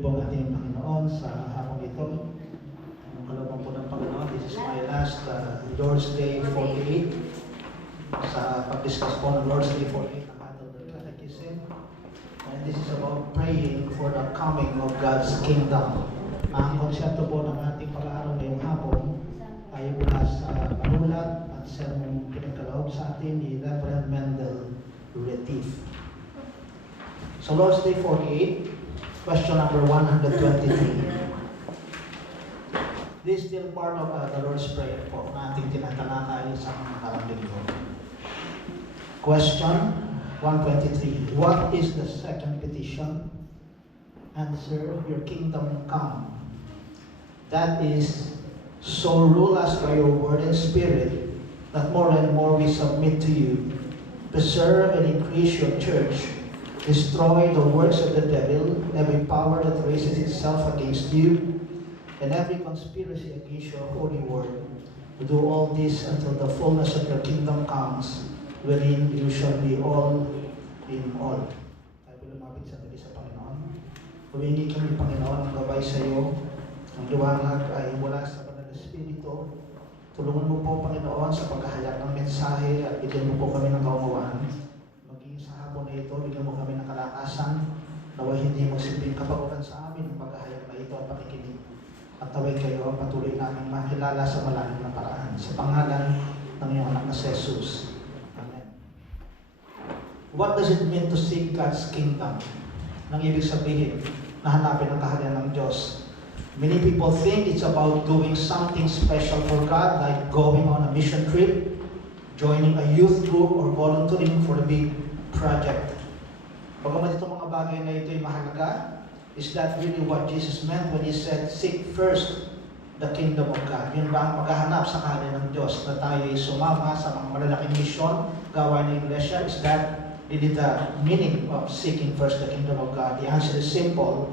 po ang ating Panginoon sa hapong ito. Ang kalooban po ng Panginoon, this is my last Lord's Day 48 sa pag-discuss po ng Lord's Day 48 ng Heidelberg Catechism. And this is about praying for the coming of God's kingdom. Ang konsepto po ng ating pag-aaral ngayong hapon ay mula sa panulat at sermong pinagkaloob sa atin ni Reverend Mendel Retief. So Lord's Day 48, question number 123. This is still part of the Lord's Prayer po na ating tinatalakay sa mga nakarang linggo. Question 123. What is the second petition? Answer, your kingdom come. That is, so rule us by your word and spirit, that more and more we submit to you. Preserve and increase your church. Destroy the works of the devil, every power that raises itself against you, and every conspiracy against your holy word. We do all this until the fullness of your kingdom comes, wherein you shall be all in all. Tayo po lumapit sa tabi sa Panginoon. Humingi kami, Panginoon, ang gabay sa iyo. Ang liwanag ay mula sa Banal na Espiritu. Tulungan mo po, Panginoon, sa paghahayag ng mensahe at bigyan mo po kami ng kaunawaan. Na ito, bigyan mo kami ng kalakasan, naway hindi magsilbing kapaguran sa amin ang paghahayag na ito at pakikinig. At naway kayo ang patuloy namin makilala sa malalim na paraan. Sa pangalan ng iyong anak na si Jesus. Amen. What does it mean to seek God's kingdom? Nang ibig sabihin na hanapin ang kaharian ng Diyos. Many people think it's about doing something special for God, like going on a mission trip, joining a youth group, or volunteering for a big project. Bagamat itong mga bagay na ito ay mahalaga, is that really what Jesus meant when He said, seek first the kingdom of God? Yun ba ang paghahanap sa kaharian ng Diyos, na tayo ay sumama sa mga malalaking mission, gawain ng Iglesia? Is that really the meaning of seeking first the kingdom of God? The answer is simple.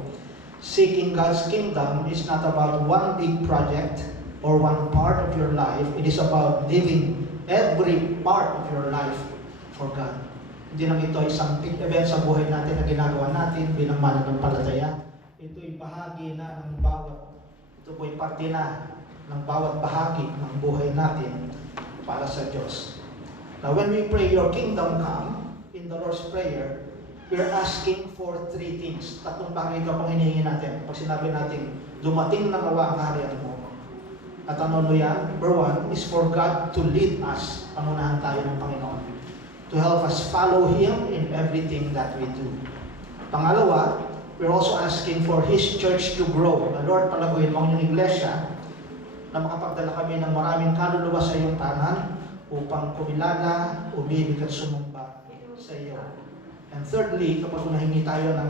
Seeking God's kingdom is not about one big project or one part of your life. It is about living every part of your life for God. Hindi lang ito isang big event sa buhay natin na ginagawa natin bilang mananampalataya. Ito ay bahagi na ng ito po ay parte na ng bawat bahagi ng buhay natin para sa Diyos. Now, when we pray, your kingdom come, in the Lord's Prayer, we're asking for three things. Tatlong bagay ito pang hinihingi natin. Pag sinabi natin, dumating na nawa ang kaharian mo. At ano yan? Number one is for God to lead us. Pangunahan tayo ng Panginoon. To help us follow Him in everything that we do. Pangalawa, we're also asking for His church to grow. The Lord, palaguin mo ang iyong iglesia na makapagdala kami ng maraming kaluluwa sa iyong tanan upang kumilala, umibig at sumumba sa iyo. And thirdly, kapag nahingi tayo ng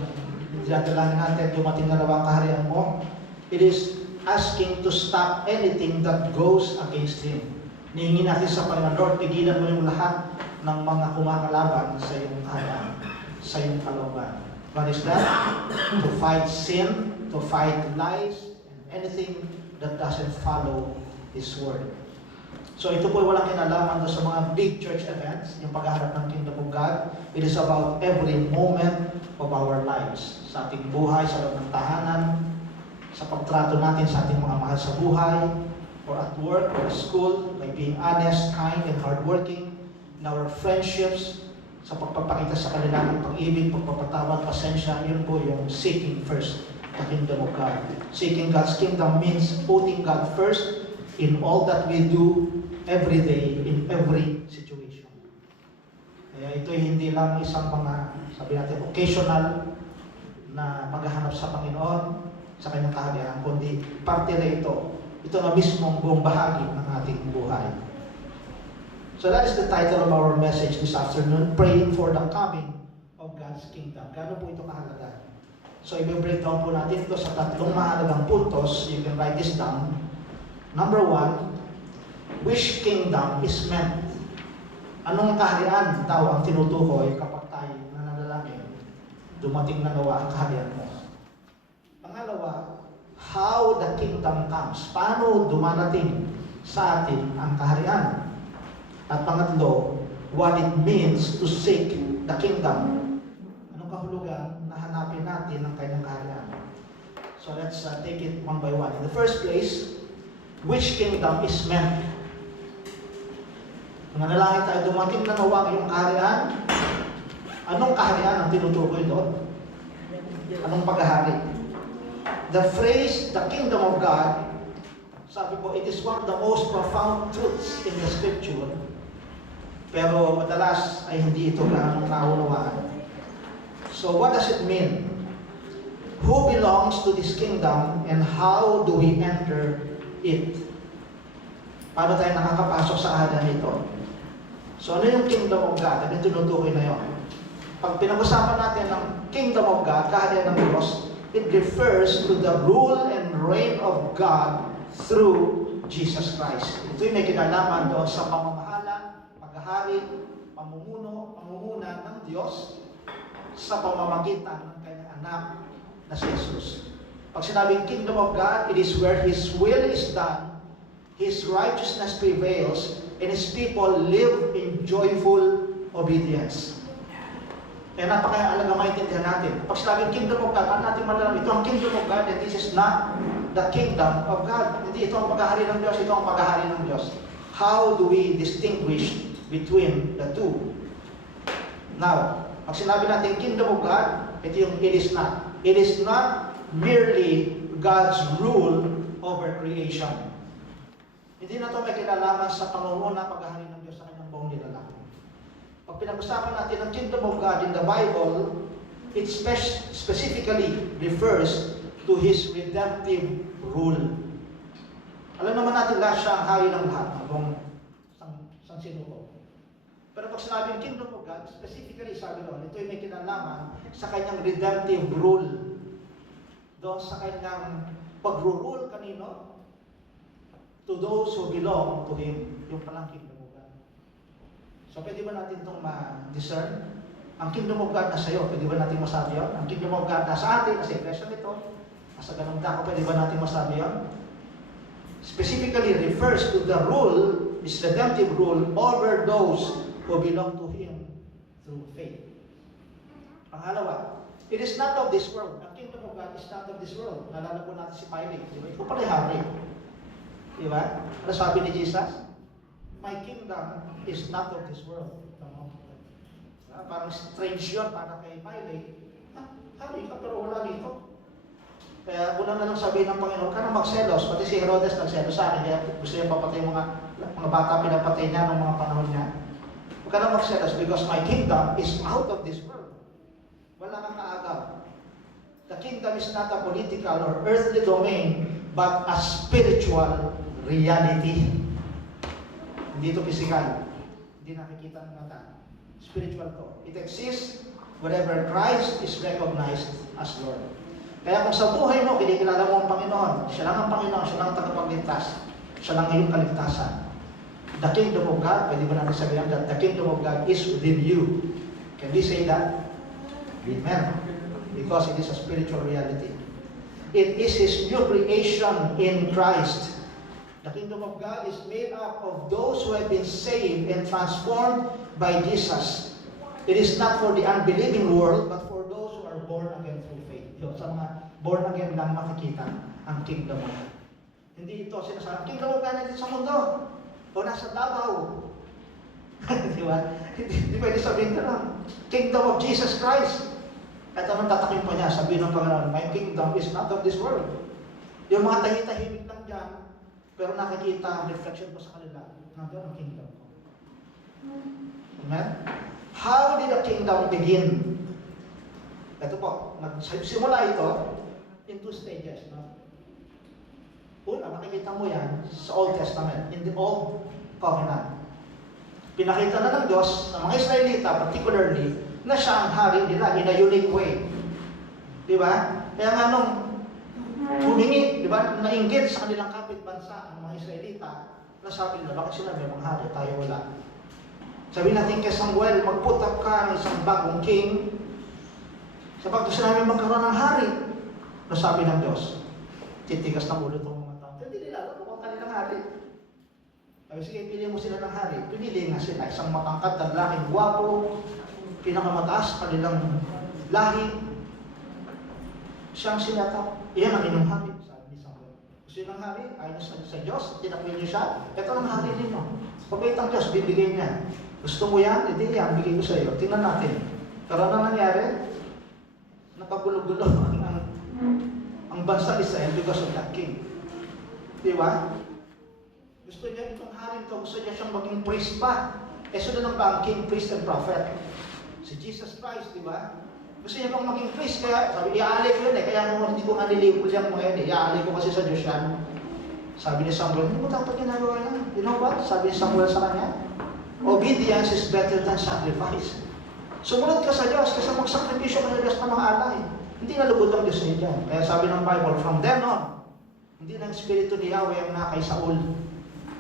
dinadalangin natin, dumating na nawa ang kaharian mo, it is asking to stop anything that goes against Him. Nihingi natin sa Panginoon, Lord, tigilan mo yung lahat ng mga kumakalaban sa iyong kaharian, sa iyong kalooban. What is that? To fight sin, to fight lies, and anything that doesn't follow His word. So ito po ay walang kinalaman sa mga big church events, yung paghaharap ng Kingdom of God. It is about every moment of our lives. Sa ating buhay, sa loob ng tahanan, sa pagtrato natin sa ating mga mahal sa buhay, or at work, or school, by being honest, kind, and hardworking, in our friendships, sa pagpapakita sa kanila ng pag-ibig, pagpapatawad, pasensya, yun po yung seeking first the kingdom of God. Seeking God's kingdom means putting God first in all that we do every day, in every situation. Kaya ito hindi lang isang mga, sabi natin, occasional na maghahanap sa Panginoon, sa kanyang kaharian, kundi parte na ito. Ito na mismong buong bahagi ng ating buhay. So that is the title of our message this afternoon, praying for the coming of God's kingdom. Gano'n po ito kahalaga? So i-breakdown po natin ito sa tatlong mahalagang puntos. You can write this down. Number one, which kingdom is meant? Anong kaharian daw ang tinutukoy kapag tayo nananalangin? Dumating na nawa ang kaharian mo. Pangalawa, how the kingdom comes. Paano dumarating sa atin ang kaharian? At pangatlo, what it means to seek the kingdom. Anong kahulugan na hanapin natin ang kanyang kaharian? So let's take it one by one. In the first place, which kingdom is meant? Manalangin tayo, dumating na nawa yung kaharian. Anong kaharian ang tinutukoy doon? Anong paghahari? The phrase, the kingdom of God, sabi ko, it is one of the most profound truths in the scripture. Pero madalas ay hindi ito naunawaan. So what does it mean? Who belongs to this kingdom and how do we enter it? Paano tayo nakakapasok sa ahadang ito? So ano yung kingdom of God? Ano yung tinutukoy na yun? Pag pinag-usapan natin ng kingdom of God, kaharian ng Diyos, it refers to the rule and reign of God through Jesus Christ. Ito'y may kinalaman doon sa pamamahala, paghahari, pamumuna ng Diyos sa pamamagitan ng kanyang anak na si Jesus. Pag sinabing kingdom of God, it is where His will is done, His righteousness prevails, and His people live in joyful obedience. Kaya napaka-alaga maintindihan natin. Pag sinabing kingdom of God, natin malalang ito ang kingdom of God, and this is not the kingdom of God. Hindi ito ang paghahari ng Diyos, ito ang paghahari ng Diyos. How do we distinguish between the two? Now, pag sinabi natin kingdom of God, ito yung it is not. It is not merely God's rule over creation. Hindi na ito may kinalaman sa pangunguna paghahari ng Diyos sa kanyang buong nilalang. Pag pinag-usapan natin ang kingdom of God in the Bible, it specifically refers to His redemptive rule. Alam naman natin lahat siya ang hari ng lahat, kung sang sinuko. Pero pag sinabing kingdom of God, specifically sabi doon, ito'y may kinalaman sa kanyang redemptive rule. Doon sa kanyang pag-rule kanino? To those who belong to Him. Yung palang kingdom of God. So pwede ba natin itong ma-discern? Ang kingdom of God nasa iyo, pwede ba natin masabi yun? Ang kingdom of God nasa atin, nasa iglesia nito, nasa ganong dako, pwede ba natin masabi yun? Specifically refers to the rule, His redemptive rule, over those who belong to Him through faith. Pangalawa, it is not of this world. Ang kingdom of God is not of this world. Nalala po natin si Pilate. Diba? Ikaw pala hari. Diba? Ano sabi ni Jesus? My kingdom is not of this world. Parang strange yun para kay Pilate. Hari ka pero wala dito. Kaya una na lang sabihin ng Panginoon, ka na magselos. Pati si Herodes nagselos sa akin. Kaya gusto niya papatay mga bata pinapatay niya noong mga panahon niya. Huwag ka na magselos because my kingdom is out of this world. Wala kang kaagaw. The kingdom is not a political or earthly domain, but a spiritual reality. Hindi ito physical. Hindi nakikita ng mata. Spiritual to. It exists wherever Christ is recognized as Lord. Kaya kung sa buhay mo, kinikilala mo ang Panginoon, siya lang ang Panginoon, siya lang ang tagapagligtas, siya lang iyong kaligtasan. The kingdom of God, pwede ba natin sabihin that the kingdom of God is within you? Can we say that? Amen. Because it is a spiritual reality. It is His new creation in Christ. The kingdom of God is made up of those who have been saved and transformed by Jesus. It is not for the unbelieving world, but for those who are born again through faith. Yun, sa mga born again lang makikita ang kingdom of God. Hindi ito sinasabi, ang kingdom of God natin sa mundo. O nasa Davao. Di ba? Hindi pwede sabihin ka lang. Kingdom of Jesus Christ. At anong tatakin pa niya? Sabihin ng Panginoon, my kingdom is not of this world. Yung mga tahimik lang dyan, pero nakikita ang reflection ko sa kanila. Nandiyan ang kingdom ko. Amen? How did the kingdom begin? Ito po, simula ito in two stages. No? Una, makikita mo yan sa Old Testament, in the Old Covenant. Pinakita na ng Diyos, ng mga Israelita particularly, na siya ang hari nila in a unique way. Di ba? Kaya nga nung humingi, di ba, nainggit sa kanilang kapitbansa ang mga Israelita, nasabi nila, bakit sila may mga hari, tayo wala. Sabi natin kay Samuel, mag-put up ka ng isang bagong king, sa pagdating namin magkaroon ng hari. Nasabi ng Diyos, titigas ng ulo itong mga tao. Hindi nila alam kung kanilang hari. Sabi, sige, pili mo sila ng hari. Pinili nga sila, isang matangkad na lalaking gwapo, pinakamataas kanilang lahi. Siyang sinatap. Iyan ang inyong hari, sabi ni Samuel. Gusto yun ng hari, ayon sa Diyos, tinakwil niyo siya. Ito ang hari ninyo. Pagkait ang Diyos, bibigay niya. Gusto mo yan? Hindi yan, bigay ko sa iyo. Tingnan natin. Pero ano nangyari? Nakagulo-gulo ang bansa Israel because of that king. Di ba? Gusto niya itong hari ito, gusto niya siyang maging priest pa. Sunod ba ang king, priest, and prophet? Si Jesus Christ, di ba? Gusto niya pang maging priest, kaya sabi, iaalay ko yun kaya hindi ko nga nilibol yan mga yun iaalay ko kasi sa Diyos yan. Sabi ni Samuel, hindi mo dapat ginagawa yan. You know what? Sabi ni Samuel sa kanya, obedience is better than sacrifice. Sumunod ka sa Diyos kasi magsakripisyo ka sa Diyos na mga alay. Hindi nalugod ang Diyos niya dyan. Kaya sabi ng Bible, from then on, hindi na ang Espiritu ni Yahweh ang nakay Saul.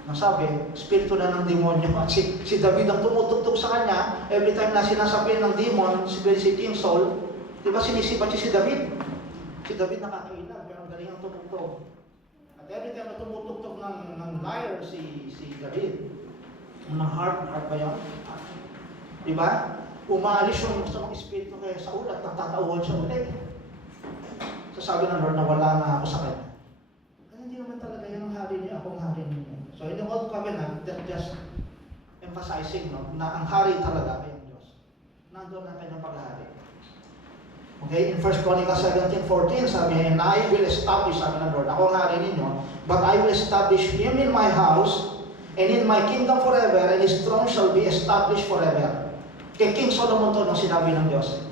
Nasabi, Espiritu na ng demonyo. At si David ang tumutugtog sa kanya, every time na sinasabi ng demon, si King Saul, di ba sinisipat si David? Si David nakakailan, pero ang galing ang tumutog. At every time na tumutugtog ng lyre si David, ng harp ba yun? Di ba? Umaalis yung masamang espiritu kay Saul at nagtatauhan siya ulit. Sasabi ng Lord na wala na ako sa kanya. Kaya hindi naman talaga yan ang hari niya, akong hari niya. So in the Old Covenant, that just emphasizing na ang hari talaga ay ang Diyos. Nandun ang kanyang paghahari. Okay, in 1 Chronicles 17:14, sabi niya, and I will establish, sabi ng Lord, ako ang hari ninyo, but I will establish him in my house and in my kingdom forever, and his throne shall be established forever. Kay King Solomon to nung sinabi ng Diyos.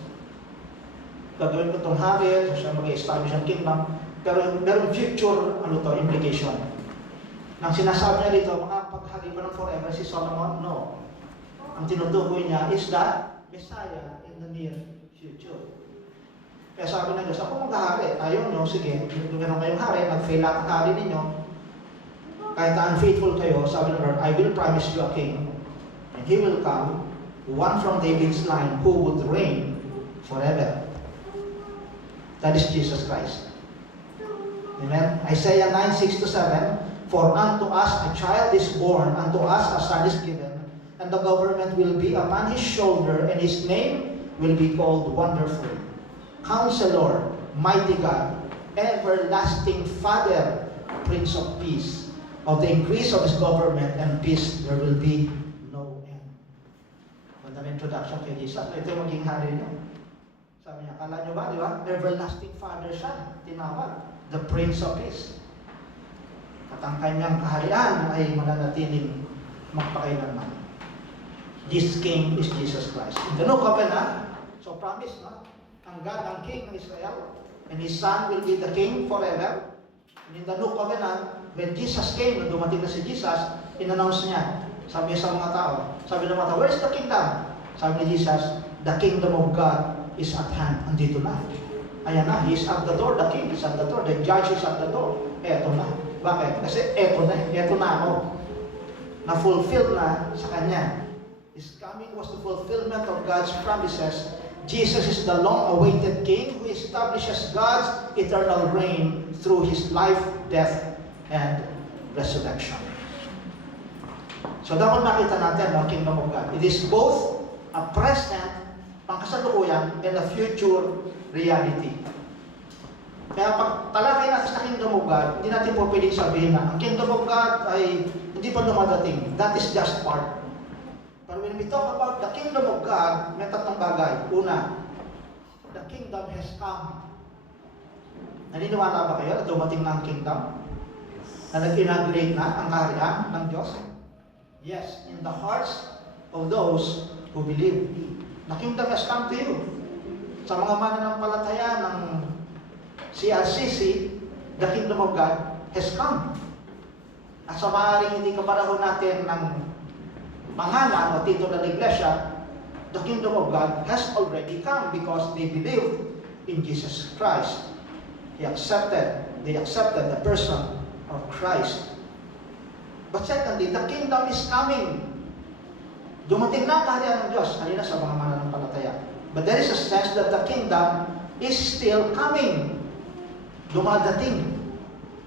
Gagawin ko itong hari, so siya mag-establish ang kingdom, pero meron future implication. Nang sinasabi niya dito, makapag-hari ba ng forever si Solomon? No. Ang tinutukoy niya is the Messiah in the near future. Kaya sabi ng Diyos, ako mag-hari. Ayaw nyo, sige, gano'n kayong hari, nag-fail lahat ang hari ninyo. Kahit unfaithful kayo, sabi ng Lord, I will promise you a king, and he will come, one from David's line, who would reign forever. That is Jesus Christ. Amen? Isaiah 9:6-7, for unto us a child is born, unto us a son is given, and the government will be upon his shoulder, and his name will be called Wonderful, Counselor, Mighty God, Everlasting Father, Prince of Peace. Of the increase of his government and peace, there will be no end. Magandang introduction kay Jesus. Ito yung maging hari niyo. Sabi niya, akala niyo ba, di ba? Everlasting Father siya, tinawag. The Prince of Peace. At ang kanyang kaharian ay mananatiling magpakailanman. This King is Jesus Christ. In the New Covenant, so promise, no? Ang God, ang King ng Israel, and His Son will be the King forever. And in the New Covenant, when Jesus came, nung dumating na si Jesus, in-announce niya, sabi niya sa mga tao, sabi ng mga tao, where's the kingdom? Sabi ni Jesus, the kingdom of God is at hand. Andito na. Ayan na, He is at the door, the King is at the door, the Judge is at the door. Eto na. Bakit? Kasi eto na ako. Na-fulfill na sa Kanya. His coming was the fulfillment of God's promises. Jesus is the long-awaited King who establishes God's eternal reign through His life, death, and resurrection. So dapat makita natin ang Kingdom of God. It is both a present, pangkasalukuyan, and a future reality. Kaya pag talakay natin sa Kingdom of God, hindi natin po pwedeng sabihin na ang Kingdom of God ay hindi pa dumadating. That is just part. But when we talk about the Kingdom of God, may tatlong bagay. Una, the Kingdom has come. Naniniwala ba kayo na dumating na ang Kingdom? Na nag-inaugurate na ang kaharian ng Diyos? Yes, in the hearts of those who believe. The Kingdom has come to you. Sa mga mananampalataya ng CRCC, the Kingdom of God has come. At sa maaaring hindi kaparahon natin ng pangalan o titulo ng iglesia, the Kingdom of God has already come because they believed in Jesus Christ. They accepted the person of Christ. But secondly, the Kingdom is coming. Dumating na ang kaharian ng Diyos, kanina sa mga mananampalataya. But there is a sense that the Kingdom is still coming. Dumadating.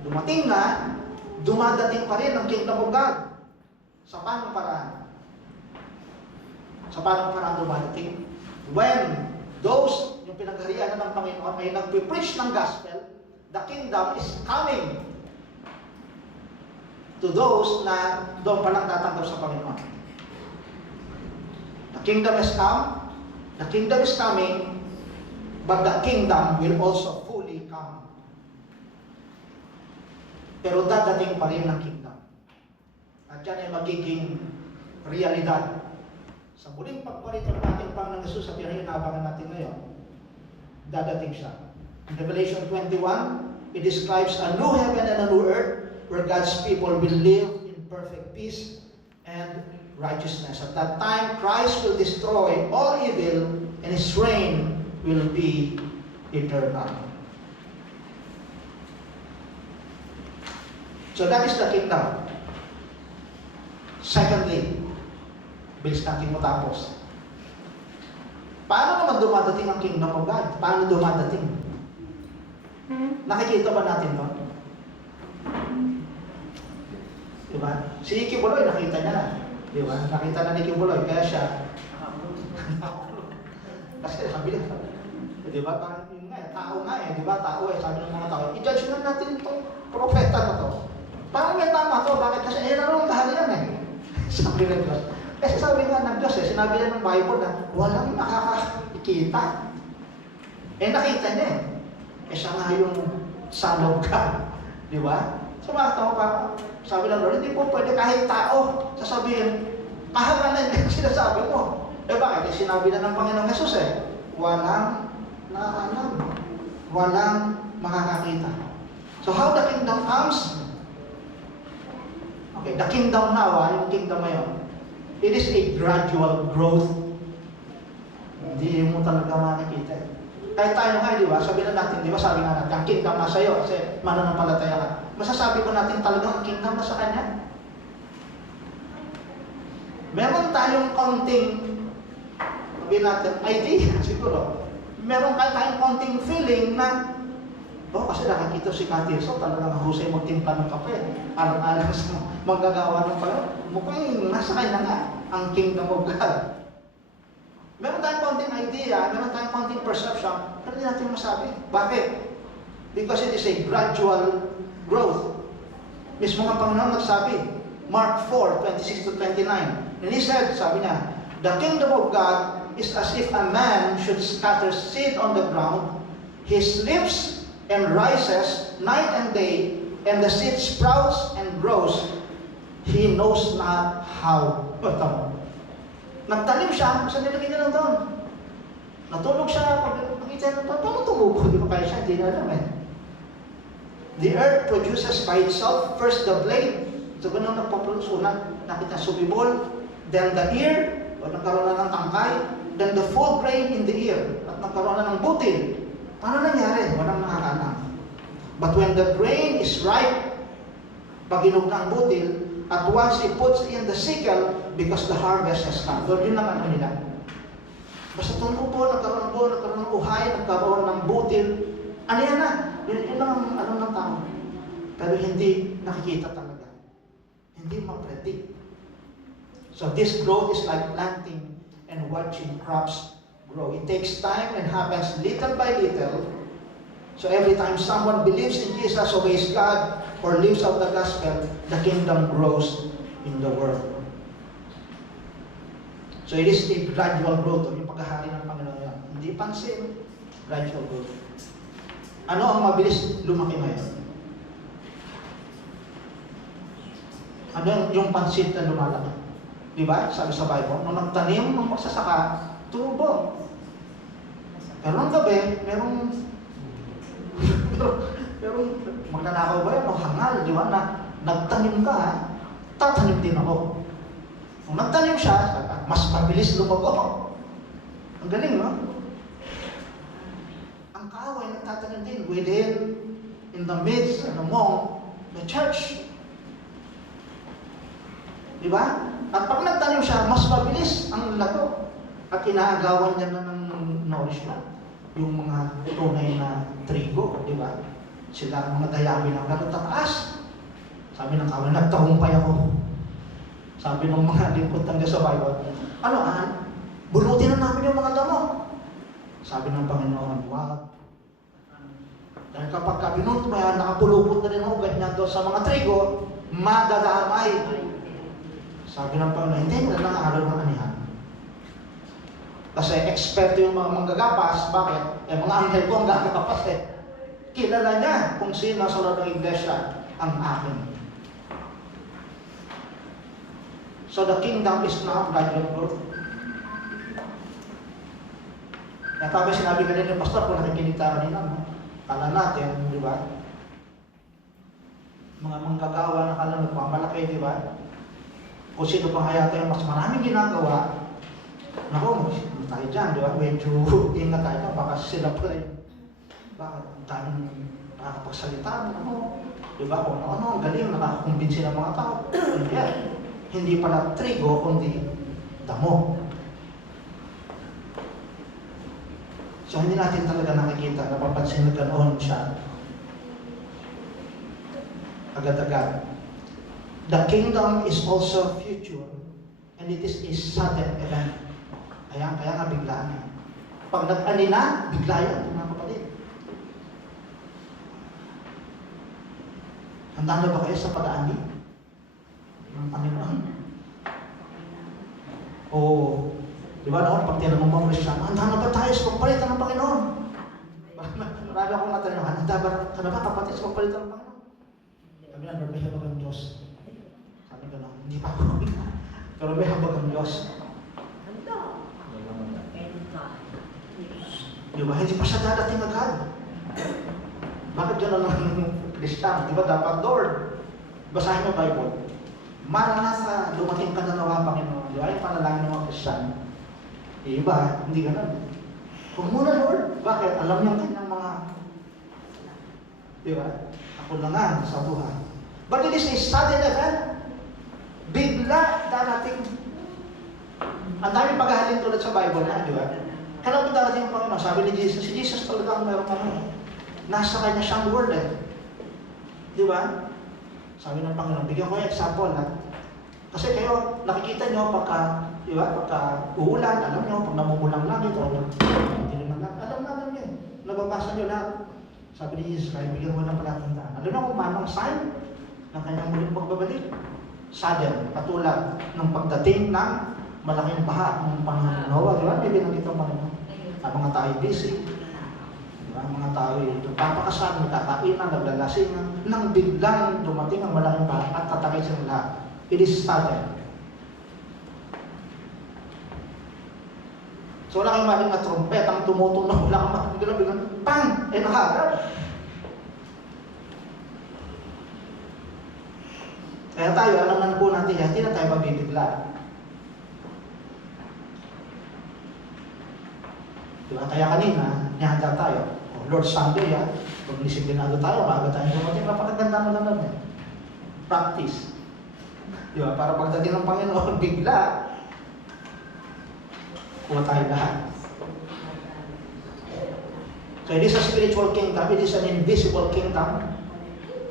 Dumating na, dumadating pa rin ang Kingdom of God. Sa paanong paraan? Sa paanong paraan dumadating? When those, yung yung pinagharian ng Panginoon ay nagpipreach ng gospel, the kingdom is coming to those na doon pa lang tatanggap sa Panginoon. The kingdom has come, the kingdom is coming, but the kingdom will also fully come. Pero dadating pa rin ang kingdom. At yan ay magiging realidad. Sa muling pagpalit ng ating Panginoon Jesus at yung inabangan natin ngayon, dadating siya. In Revelation 21, it describes a new heaven and a new earth where God's people will live in perfect peace and righteousness. At that time, Christ will destroy all evil and His reign will be eternal. So that is the kingdom. Secondly, bilis natin matapos. Paano naman dumadating ang kingdom of God? Paano dumadating? Nakikita ba natin ba? Diba? Si Iki Buloy, nakita niya na. Diba? Nakita na ni Iki Buloy, kaya siya kasi sabi niya, diba? Parang yun nga, tao nga eh, diba? Tao eh, sabi ng mga tao, i-judge na natin itong propeta na to. Parang may tama to, bakit? Kasi naroon kahalian eh. Sabi ng Diyos. Kasi sabi nga ng Diyos eh, sinabi niya ng Bible na walang nakakakita. Eh nakita niya eh. Eh siya nga yung Son of God. Di ba? So mga tao pa, sabi ng Lord, hindi po pwede kahit tao sasabihin, kahangalan din sinasabi mo. Eh bakit? Eh sinabi na ng Panginoong Jesus eh, walang nakakalam. Walang makakakita. So how the kingdom comes? Okay, the kingdom now, yung kingdom ngayon, it is a gradual growth. Hindi mo talaga makikita eh. Kahit tayo nga, di ba? Sabi na natin, di ba? Sabi nga natin, ang kingdom nasa iyo kasi mananampalataya ka. Masasabi ko natin talaga ang kingdom nasa Kanya? Meron tayong konting, sabi natin, idea siguro. Meron tayong konting feeling na, kasi nakakita si Katirso, talagang husay magtimpla ng kape. Alang-alang sa manggagawa ng pala. Mukhang nasa kanya nga ang kingdom of God. Meron tayong konting idea, meron tayong konting perception, pero hindi natin masabi. Bakit? Because it is a gradual growth. Mismo ang Panginoon nagsabi, Mark 4:26-29. And He said, sabi niya, the kingdom of God is as if a man should scatter seed on the ground. He sleeps and rises night and day, and the seed sprouts and grows. He knows not how. Nagtanim siya, saan nilagay niya lang doon? Natulog siya, pagkita niya, paano tumubo? Di ba kaya siya? Hindi na alam eh. The earth produces by itself, first the blade, so ganun nagpaproduce, nakita sumibol, then the ear, o nagkaroon na ng tangkay, then the full grain in the ear, at nagkaroon na ng butil. Paano nangyari? Walang nakakalam. But when the grain is ripe, pag hinog na ang butil, at once he puts in the sickle, because the harvest has come. Doon yun ang ano nila. Basta tumubo, nagkaroon ng uhay, nagkaroon ng butil. Ano yan na? Yun lang ang ano ng tao. Pero hindi nakikita talaga. Hindi ma-predict. So this growth is like planting and watching crops grow. It takes time and happens little by little. So every time someone believes in Jesus, obeys God, or lives out the gospel, the kingdom grows in the world. So it is a gradual growth. Yung paghahari ng Panginoon yan. Hindi pansin, gradual growth. Ano ang mabilis lumaki ngayon? Ano yung pansit na lumalaki? Di ba? Sabi sa Bible, nung nagtanim ng magsasaka, tubo. Pero ng gabi, merong magnanakaw ba yan o hangal, di ba? Na nagtanim ka, tatanim din ako. Kung nagtanim siya, mas mabilis lumago. Ang galing, no? Ang kaaway nagtatanim din within, in the midst, and among the church. Di ba? At pag nagtanim siya, mas mabilis ang lago. At inaagawan niya na ng nourishment. Yung mga tunay na trigo, di ba? Sila ang mga dayami ng ganun tataas. Sabi ng kawan, nagtahumpay ako. Sabi ng mga lingkod ng Diyos sa Bible, bunutin na namin yung mga damo. Sabi ng Panginoon, wag. Dahil kapag kabinunod mo yan, nakapulupot na rin ang ugat niya doon sa mga trigo, madadamay. Sabi ng Panginoon, hindi mo na araw ng anihan. Kasi eksperto yung mga manggagapas. Bakit? Mga anghel ko ang gagapas Kilala niya kung sino sa loob ng iglesia ang akin. So the kingdom is not gradual growth. Kaya sabi sinabi kanina ng pastor, kung nakikinig tayo kanina, kala natin, di ba? Mga manggagawa na kala nagmamalaki, di ba? Kung sino pang hayata yung mas maraming ginagawa, naku, tayo dyan, di ba? Medyo ingat tayo, baka sila pala yung bakit? Ang daming nakakapagsalita mo, di ba? Kung ano, ang galing, nakakakumbinsi ng mga tao. Hindi pala trigo, kundi damo. So, hindi natin talaga nakikita, napapansin na ganoon siya. Agad-agad. The kingdom is also future, and it is a sudden event. Kaya nga biglaan yan. Pag nag-ani na, bigla yan, mga kapatid. Handa na ba kayo sa pag-ani ng Panginoon? Oo. Di ba noon, pag tinanong mo Kristiyan, handa na ba tayo sa pagpalitan ng Panginoon? Marami akong natanong, handa ba ka na ba kapatid sa pagpalitan ng Panginoon? Sabi na, Lord, may habag ang Diyos. Sabi ko na, hindi pa ako. Pero may habag ang Diyos. Di ba? Hindi pa siya dadating agad. Bakit gano'n ang Kristiyan? Di ba dapat, Lord, basahin mo Bible. Maranatha, dumating ka na nawa, Panginoon. Di ba? Yung panalangin ng mga Kristiyan. Iba, hindi gano'n. Huwag muna, Lord. Bakit? Alam niyo ang kanyang mga... Di ba? Ako na nga sa buhay. But it is a sudden event. Bigla darating. Ang daming paghahalin tulad sa Bible na, di ba? Kailan po darating yung Panginoon? Sabi ni Jesus, si Jesus talaga ang meron kami. Nasa kanya siyang word Di ba? Sabi ng Panginoon, bigyan ko yung example Kasi kayo, nakikita nyo pagka, di ba, pagka uulan, alam nyo, pag namumulang langit, o hindi naman lang, alam nyo nababasa nyo lahat. Sabi ni Jesus, kaya bigyan mo ng palatandaan. Alam nyo kung paano ang sign ng kanyang muling pagbabalik? Sudden, katulad ng pagdating ng malaking baha ng panahon ng Noah, di ba? Bibinanggit ang Panginoon. Ang mga tao busy, di ba? Ang mga tao nagpapakasal, nagkakainan, naglalasingan, nang biglang dumating ang malaking baha at tatakay silang lahat. It is sudden. So wala kang maling na trompet, ang tumutunog, wala kang maling biglang, pang! Nakaharap. Kaya tayo, alam na po natin, hindi na tayo mabibigla. Diba? Kaya kanina, nihanda tayo. Lord Sunday, pag disiplinado tayo, maaga tayo dumating, napakaganda na lang namin. Practice. Diba? Para pagdating ng Panginoon, bigla, kuha tayo lahat. So it is a spiritual kingdom, it is an invisible kingdom.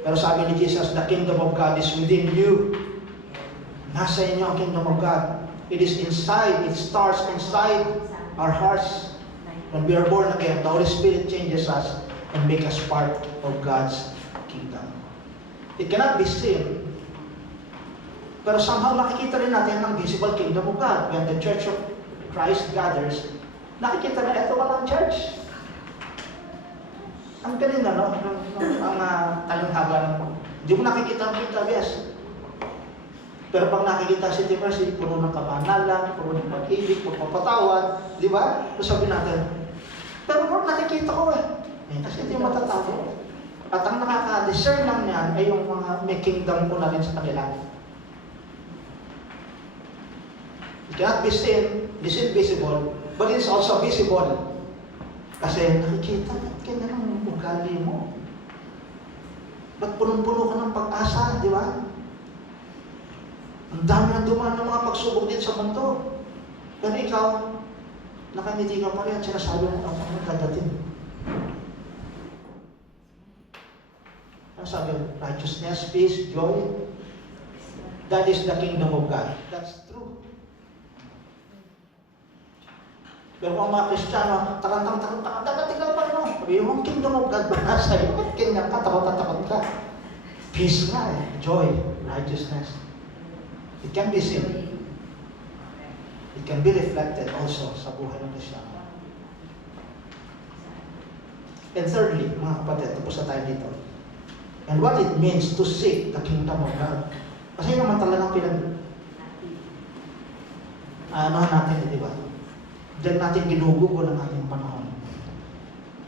Pero sabi ni Jesus, the kingdom of God is within you. Nasa inyo ang kingdom of God. It is inside, it starts inside our hearts. When we are born again, the Holy Spirit changes us and makes us part of God's kingdom. It cannot be seen, pero somehow nakikita rin natin ang visible kingdom of God. When the Church of Christ gathers, nakikita na ito walang church. Ang galing na, no? Ang talinghaba ng hindi mo nakikita ang kita, yes. Pero pag nakikita si Timothy, puno ng kabanalan, puno ng pag-ibig, pagpapatawad, di ba? So sabi natin, pero Lord, nakikita ko kasi hindi matatago. At ang nakaka-discern lang yan ay yung mga may kingdom ko na rin sa kanila. It cannot be seen, this is visible, but it's also visible. Kasi nakikita, ba't kanya ng ugali mo? Ba't punong-puno ka ng pag-asa, di ba? Ang dami na dumaan ng mga pagsubok din sa mundo. Pero ikaw, nakangiti ka pa rin at sinasabi mo, ang dadating. Ang sabi, righteousness, peace, joy. That is the kingdom of God. That's true. Pero kung mga Kristiyano, tarantang, dadating lang pa rin. Sabi, yung kingdom of God ba nasa iyo? Ba't ganyan ka? Takot ka. Peace nga eh. Joy, righteousness. It can be seen. It can be reflected also sa buhay ng Kristiyano. And thirdly, mga kapatid, tapos na tayo dito. And what it means to seek the kingdom of God. Kasi naman talagang natin, di ba? Diyan natin ginugugo ng ating panahon.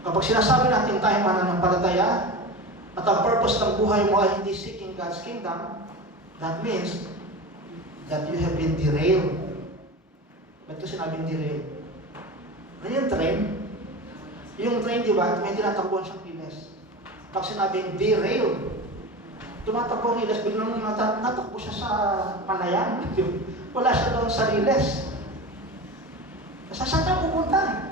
Kapag sinasabi natin tayo mananampalataya, at ang purpose ng buhay mo ay hindi seeking God's kingdom, that means that you have been derailed. Ba't ko sinabing derailed? Ano yung train? Yung train, di ba, may tinatakbuhan siyang hiles. Pag sinabing derailed, tumatakbo ang hiles, biglang natakbo siya sa palayan. Wala siya doon sa hiles. Saan tayo pupunta?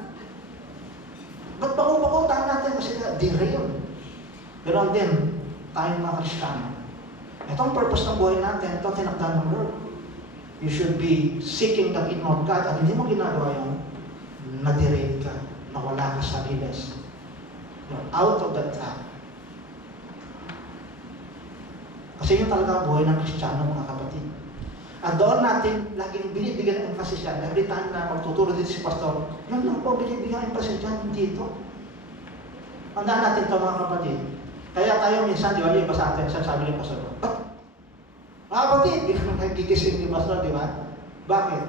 Ba't bako-bakotahan natin kasi derailed? Ganon din, tayong mga Kristiyano. Ito ang purpose ng buhay natin, ito ang tinakda ng Lord. You should be seeking the kingdom of God, at hindi mo ginagawa yun, na-derail ka, nawala ka sa hiles. You're out of the track. Kasi yun talaga ang buhay ng Kristiyano, mga kapatid. At doon natin, laging binibigyan ng emphasis yan. Every time na magtuturo dito si Pastor, yun lang po, binibigyan ng emphasis yan dito. Tandaan natin ito, mga kapatid. Kaya tayo minsan, di ba, yung iba sa atin, sabi ni Pastor, mga kapatid, di naman nagigising ni Pastor, di ba? Bakit?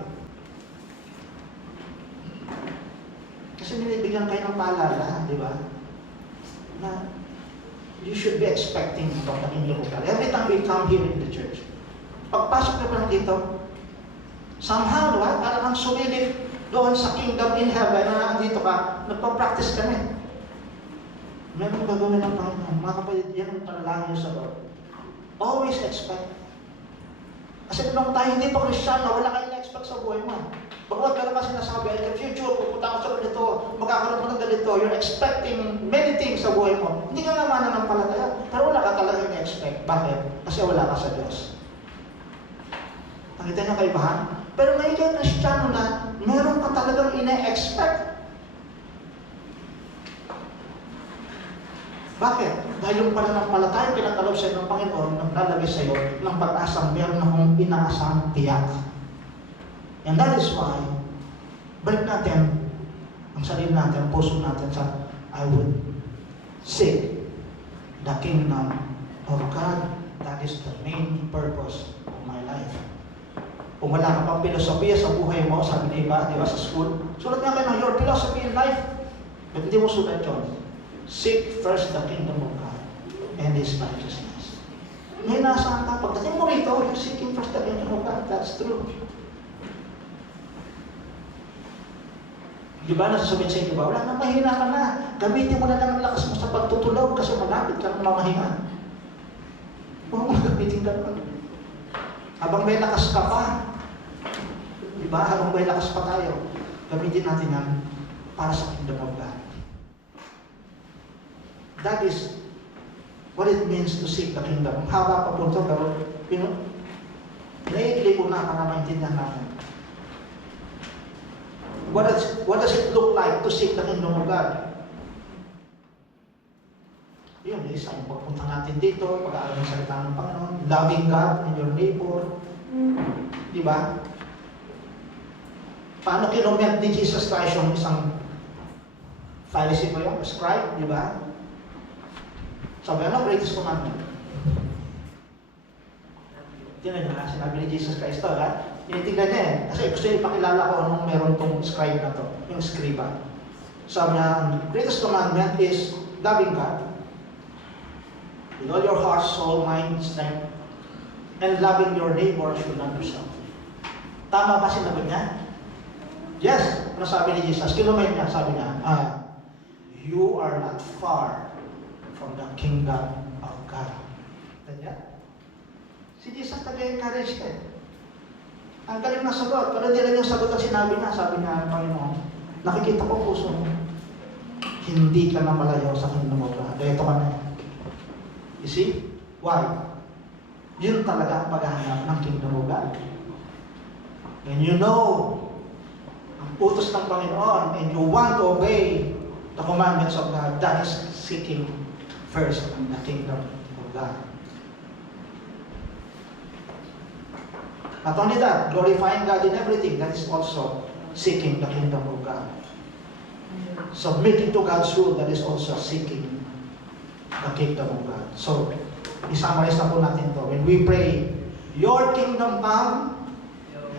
Kasi binibigyan kayo ng paalala, di ba? Na you should be expecting from the kingdom of God. Every time we come here in the church, pagpasok na pa lang dito, somehow, di ba? Parang sumilip doon sa kingdom in heaven na nandito ka, nagpa-practice ka na. Meron gagawin ng Panginoon. Mga kapatid, yan ang panalangin niyo sa Lord. Always expect. Kasi nung tayo hindi pa Kristiyano, wala kayong na-expect sa buhay mo. Bagamat ka naman sinasabi, in the future, pupunta ka sa ganito, magkakaroon mo ng ganito, you're expecting many things sa buhay mo. Hindi ka naman ng palataya, pero wala ka talagang na-expect. Bakit? Kasi wala ka sa Diyos. Nakita niyo kaibahan? Pero ngayon kayo Kristiyano na, meron ka talagang ina-expect. Bakit? Dahil yung pananampalataya pinagkaloob sa'yo ng Panginoon, naglalagay sa'yo ng pag-asang meron akong inaasang tiyak. And that is why, balik natin ang sarili natin, ang puso natin sa I would seek the kingdom of God. That is the main purpose of my life. Kung wala ka pang filosofiya sa buhay mo, sabi ni iba, di ba, sa school, sulat nga kayo, your philosophy in life. But hindi mo sulat yun. Seek first the kingdom of God and His righteousness. May nasaan ka. Pagdating mo rito, you're seeking first the kingdom of God. That's true. Di ba, nasasabihin sa inyo ba? Wala na, mahina ka na. Gamitin mo na lang ang lakas mo sa pagtutulog kasi malapit ka ng mamahinga. Huwag mo gamitin ka na. Habang may lakas ka pa, di ba? Habang may lakas pa tayo, gamitin natin yan para sa kingdom of God. That is what it means to seek the kingdom. Haba pa po ito, pero lately ko na para maintindihan natin. What does it look like to seek the kingdom of God? Yun, isa yung pagpunta natin dito, pag-aaral ng salita ng Panginoon, loving God and your neighbor. Di ba? Paano kinument ni Jesus Christ yung isang Pharisee ba yun? Scribe, di ba? Sabi, ano greatest commandment? Tingnan niyo na, sinabi ni Jesus Christ ito, ha? Tinitingnan niya eh. Kasi gusto niya ipakilala ko anong meron tong scribe na to, yung scriba. Sabi niya, ang greatest commandment is loving God with all your heart, soul, mind, strength, and loving your neighbor as you love yourself. Tama ba sinabi niya? Yes. Ano sabi ni Jesus? Kinumain niya, sabi niya, you are not far from the kingdom of God. Tanya? Si Jesus nag-encourage ka. Ang galing na sagot. Pero hindi lang yung sagot ang sinabi niya. Sabi niya, Panginoon, nakikita ko puso mo. Hindi ka na malayo sa kingdom of God. Ito ka na. You see? Why? Yun talaga ang paghahanap ng kingdom of God. And you know, ang utos ng Panginoon, and you want to obey the commandments of God, that is seeking first the kingdom of God. Not only that, glorifying God in everything, that is also seeking the kingdom of God. Submitting to God's rule, that is also seeking the kingdom of God. So, isummarize na po natin to. When we pray, your kingdom come,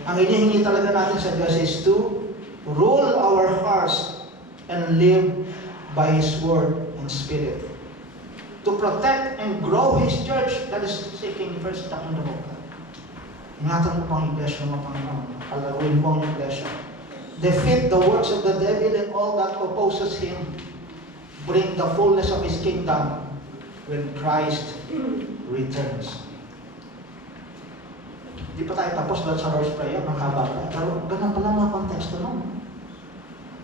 ang hinihingi talaga natin sa Diyos is to rule our hearts and live by His word and spirit. To protect and grow His church, that is seeking first the kingdom of God. Ingatan mo po ang iglesia ng Panginoon. Palaruin mo ang iglesia. Defeat the works of the devil and all that opposes him. Bring the fullness of His kingdom when Christ returns. Di pa tayo tapos doon sa Lord's Prayer, ang haba pa. Pero ganun pala mga konteksto nun.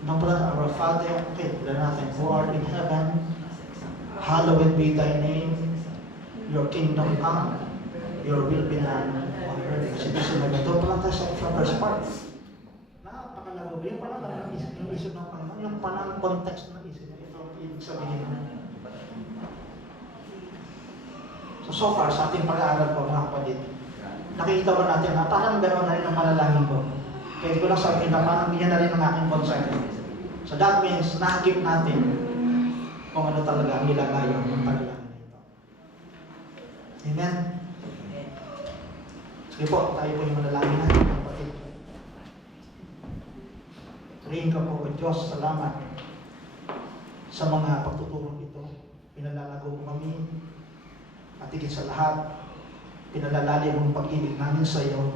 Ganun pala, our Father, okay, pala natin, who art in heaven, hallowed be thy name, your kingdom come, your will be done on earth. Kasi sinabi, doon pala tayo sa first part. Napakalaro, yung pala yung isip ng Panginoon, yung pala context ng isip, ito ang ibig sabihin na. So far, sa ating pag-aaral po, mga kapatid, nakikita ba natin na parang gano'n na rin ang panalangin ko. Kaya ko lang sabihin na parang ganyan na rin ang aking concern. So that means, nakikip natin kung ano talaga ang nilalayo ng panalangin nito. Amen? Sige po, tayo po yung manalangin natin, mga kapatid. Tingin ka po, Diyos, salamat sa mga pagtuturong ito. Pinalalago mo kami. At higit sa lahat, pinalalalim ang pag-ibig namin sa iyo.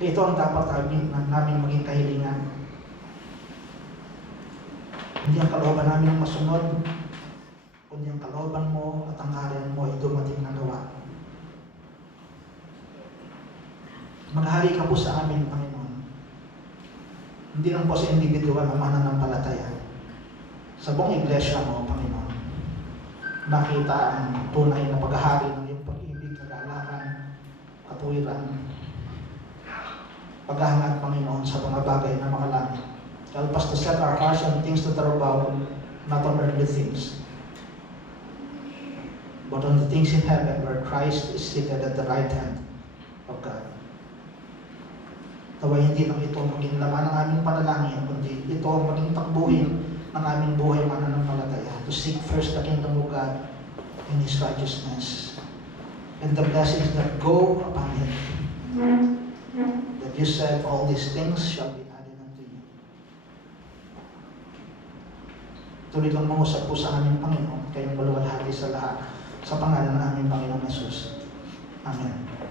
Ito ang dapat namin maging kahilingan. Hindi ang kalooban namin ang masunod, kundi ang kalooban mo at ang kaharian mo ay dumating na gawa. Maghari ka po sa amin, Panginoon. Hindi lang po sa individual na mananampalataya. Sa buong iglesia mo, Panginoon, makita ang tunay na paghahari ng iyong pag-ibig, kagalakan, katuwiran, paghahangad, Panginoon, sa mga bagay na makalangit. Help us to set our hearts on things that are above, not on earthly things, but on the things in heaven where Christ is seated at the right hand of God. Tawa hindi lang ito maging laman ng aming panalangin, kundi ito ang maging takbuhin ng aming buhay mananampalataya, to seek first the kingdom of God and His righteousness, and the blessings that go upon Him. That you said, all these things shall be added unto you. Tuloy kang mangusap po sa aming Panginoon, kayong maluwalhati sa lahat, sa pangalan ng aming Panginoon Jesus. Amen.